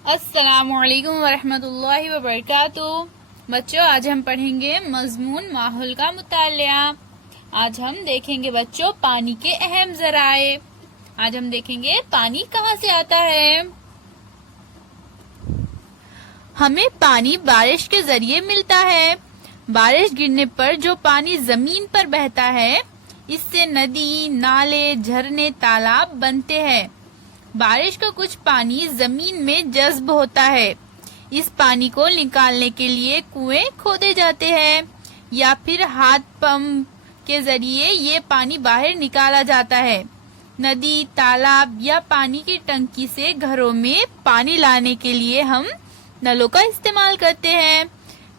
अस्सलामुअलैकुम वरहमतुल्लाहि वबरकातुहू। बच्चों, आज हम पढ़ेंगे मजमून माहौल का मुतालिया। आज हम देखेंगे बच्चों पानी के अहम जराए। आज हम देखेंगे पानी कहाँ से आता है। हमें पानी बारिश के जरिए मिलता है। बारिश गिरने पर जो पानी जमीन पर बहता है, इससे नदी, नाले, झरने, तालाब बनते हैं। बारिश का कुछ पानी जमीन में जज्ब होता है। इस पानी को निकालने के लिए कुएं खोदे जाते हैं या फिर हाथ पंप के जरिए ये पानी बाहर निकाला जाता है। नदी, तालाब या पानी की टंकी से घरों में पानी लाने के लिए हम नलों का इस्तेमाल करते हैं।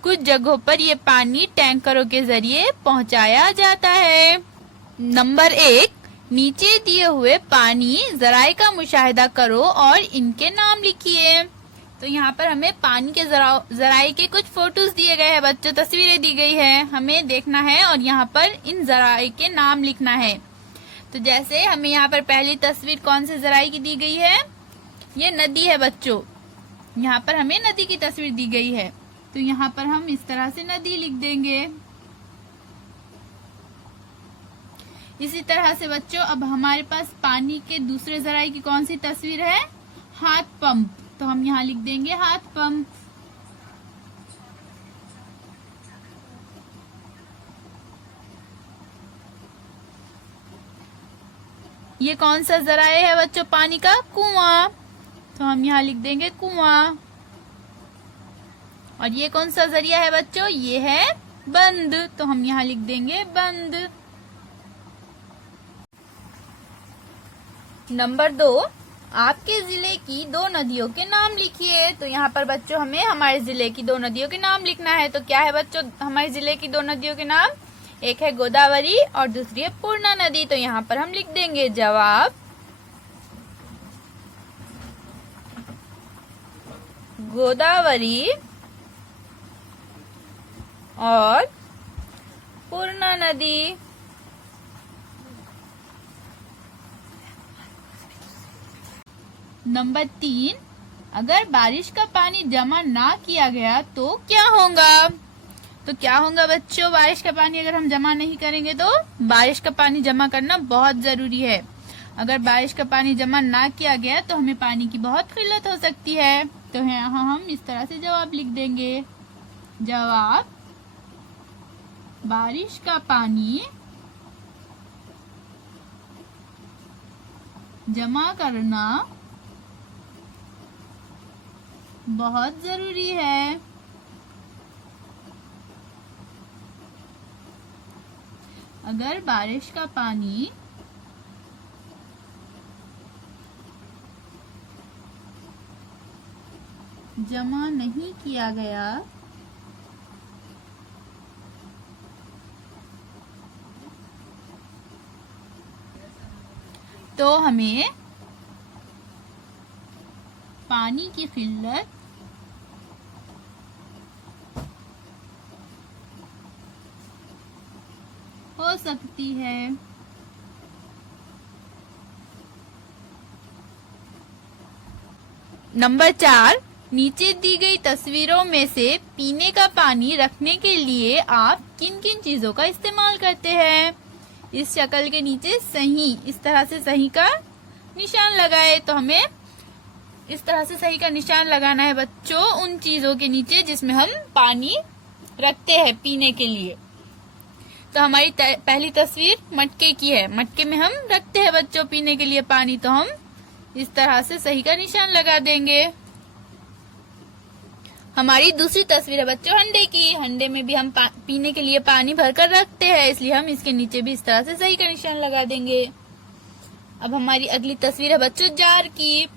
कुछ जगहों पर ये पानी टैंकरों के जरिए पहुंचाया जाता है। नंबर 1, नीचे दिए हुए पानी जराए का मुशाहिदा करो और इनके नाम लिखिए। तो यहाँ पर हमें पानी के जराए के कुछ फोटोज दिए गए हैं बच्चों, तस्वीरें दी गई है, हमें देखना है और यहाँ पर इन जराए के नाम लिखना है। तो जैसे हमें यहाँ पर पहली तस्वीर कौन से जराए की दी गई है, ये नदी है बच्चों। यहाँ पर हमें नदी की तस्वीर दी गई है, तो यहाँ पर हम इस तरह से नदी लिख देंगे। इसी तरह से बच्चों अब हमारे पास पानी के दूसरे जराए की कौन सी तस्वीर है, हाथ पंप। तो हम यहाँ लिख देंगे हाथ पंप। ये कौन सा जराए है बच्चों, पानी का, कुआं। तो हम यहाँ लिख देंगे कुआं। और ये कौन सा जरिया है बच्चों, ये है बंद। तो हम यहाँ लिख देंगे बंद। नंबर 2, आपके जिले की 2 नदियों के नाम लिखिए। तो यहाँ पर बच्चों हमें हमारे जिले की 2 नदियों के नाम लिखना है। तो क्या है बच्चों हमारे जिले की 2 नदियों के नाम, एक है गोदावरी और दूसरी है पूर्णा नदी। तो यहाँ पर हम लिख देंगे जवाब गोदावरी और पूर्णा नदी। नंबर 3, अगर बारिश का पानी जमा ना किया गया तो क्या होगा। तो क्या होगा बच्चों, बारिश का पानी अगर हम जमा नहीं करेंगे तो बारिश का पानी जमा करना बहुत जरूरी है। अगर बारिश का पानी जमा ना किया गया तो हमें पानी की बहुत किल्लत हो सकती है। तो यहाँ हम इस तरह से जवाब लिख देंगे, जवाब बारिश का पानी जमा करना बहुत जरूरी है। अगर बारिश का पानी जमा नहीं किया गया तो हमें पानी की किल्लत हो सकती है। नंबर 4, नीचे दी गई तस्वीरों में से पीने का पानी रखने के लिए आप किन किन चीजों का इस्तेमाल करते हैं। इस शक्ल के नीचे सही, इस तरह से सही का निशान लगाए। तो हमें इस तरह से सही का निशान लगाना है बच्चों उन चीजों के नीचे जिसमें हम पानी रखते हैं पीने के लिए। तो हमारी पहली तस्वीर मटके की है, मटके में हम रखते हैं बच्चों पीने के लिए पानी। तो हम इस तरह से सही का निशान लगा देंगे। हमारी दूसरी तस्वीर है बच्चों हंडे की। हंडे में भी हम पीने के लिए पानी भरकर रखते हैं, इसलिए हम इसके नीचे भी इस तरह से सही का निशान लगा देंगे। अब हमारी अगली तस्वीर है बच्चों जार की।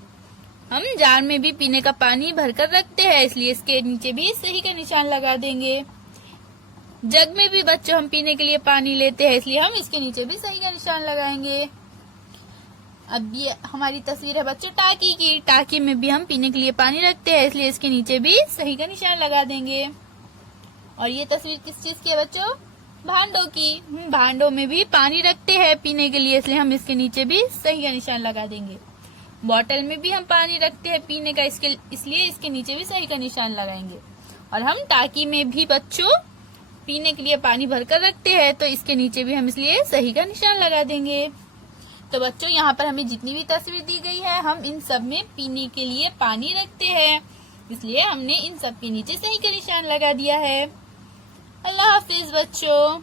हम जार में भी पीने का पानी भरकर रखते हैं, इसलिए इसके नीचे भी सही का निशान लगा देंगे। जग में भी बच्चों हम पीने के लिए पानी लेते हैं, इसलिए हम इसके नीचे भी सही का निशान लगाएंगे। अब ये हमारी तस्वीर है बच्चों टाकी की। टाकी में भी हम पीने के लिए पानी रखते हैं, इसलिए इसके नीचे भी सही का निशान लगा देंगे। और ये तस्वीर किस चीज की है बच्चों, भांडों की। भांडों में भी पानी रखते हैं पीने के लिए, इसलिए हम इसके नीचे भी सही का निशान लगा देंगे। बॉटल में भी हम पानी रखते हैं पीने का, इसलिए इसके नीचे भी सही का निशान लगाएंगे। और हम टाकी में भी बच्चों पीने के लिए पानी भरकर रखते हैं, तो इसके नीचे भी हम इसलिए सही का निशान लगा देंगे। तो बच्चों यहाँ पर हमें जितनी भी तस्वीर दी गई है, हम इन सब में पीने के लिए पानी रखते हैं, इसलिए हमने इन सब के नीचे सही का निशान लगा दिया है। अल्लाह हाफिज बच्चों।